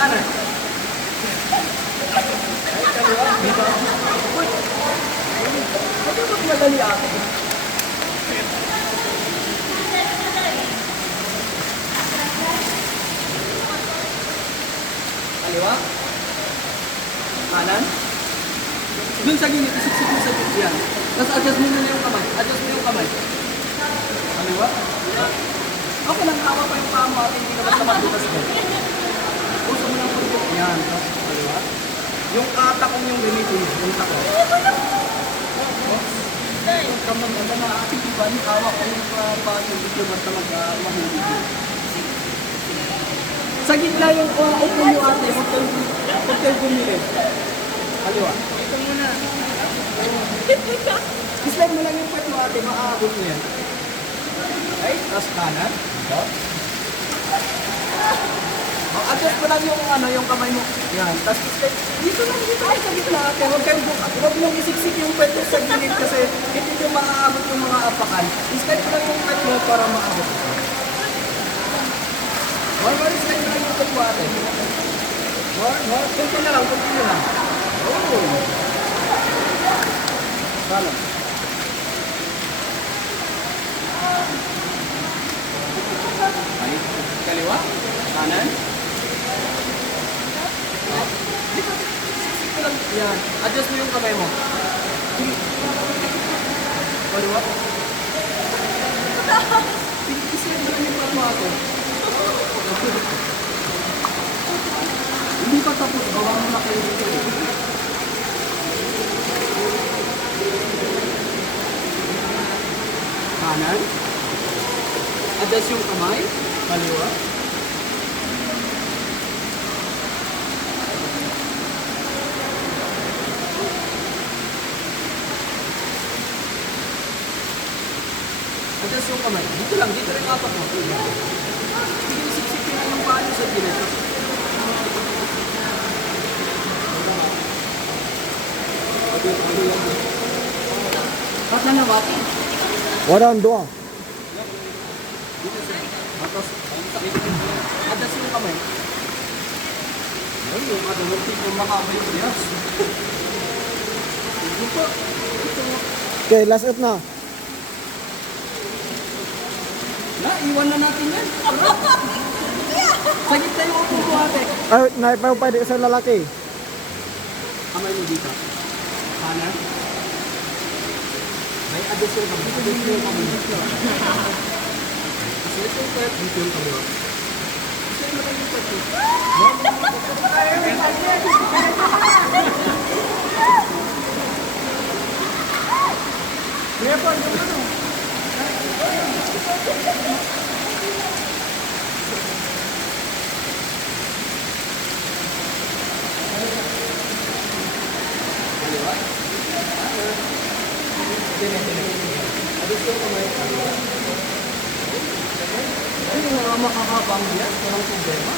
Kanan. Ay, kaliwa. Dito. Uy. Ano ba madali ako? Kaliwa. Kanan. Doon sa gilid, isiksik mo sa gilid yan. Tapos adjust mo muna yung kamay. Adjust mo yung kamay. Kaliwa. Okay lang, hawa pa yung paa mo at hindi ka basta magbutas mo. Puso mo lang po. Yan. Tapos kaliwa. Yung takong yung gamitin. Yung takong. Yung kamang ano na aking iba, hawa ko yung paa yung video basta mahuli. Sa gitna yung upo mo ate, huwag kayo bumili. Kaliwa. Ito muna. Islide mo lang yung pet mo ate, makaabot mo yan. Okay, tapos kanan. Ito. Adjust mo lang yung kamay mo. Yan, tapos islide. Dito lang sa gitna ate. Huwag mong isiksik yung pet mo sa gilid kasi hindi yung makaabot yung mga apakan. Islide mo lang yung pet mo para maabot. More, slide mo lang yung pet mo ate. More, kunti na lang. Oh! Salam. Ay, kaliwa, kanan. Dito, siksik mo lang. Yan, adjust mo yung kamay mo. Kaliwa. Isin mo lang yung pet mo ate. Hindi pa tapos, gawa mo na kayo dito. Kanan. Adjust yung kamay. Kaliwa. Adjust yung kamay. Dito lang, dito rin apat mo. Sige, siksik na yung paano sa gilid. Kat na nawati. Waran doa. Dito siya. Tapos, adas yung kamay. Ay, yung kadamurti yung makamay yung bias. Ito po. Okay, last up na. Iwan na natin yan. Sagit tayo upo po ate. Ay, naipaw pa di sa lalaki. Kamay mo dito. Kanan. May adas yung kamay. Adas yung kamay. Kasi ito yung pet. Dito yung kamay. Kasi yung kamay yung pet. Kaya po, yung ano? Adus yung kamay. Ay, mga makakabang yan. Walang problema.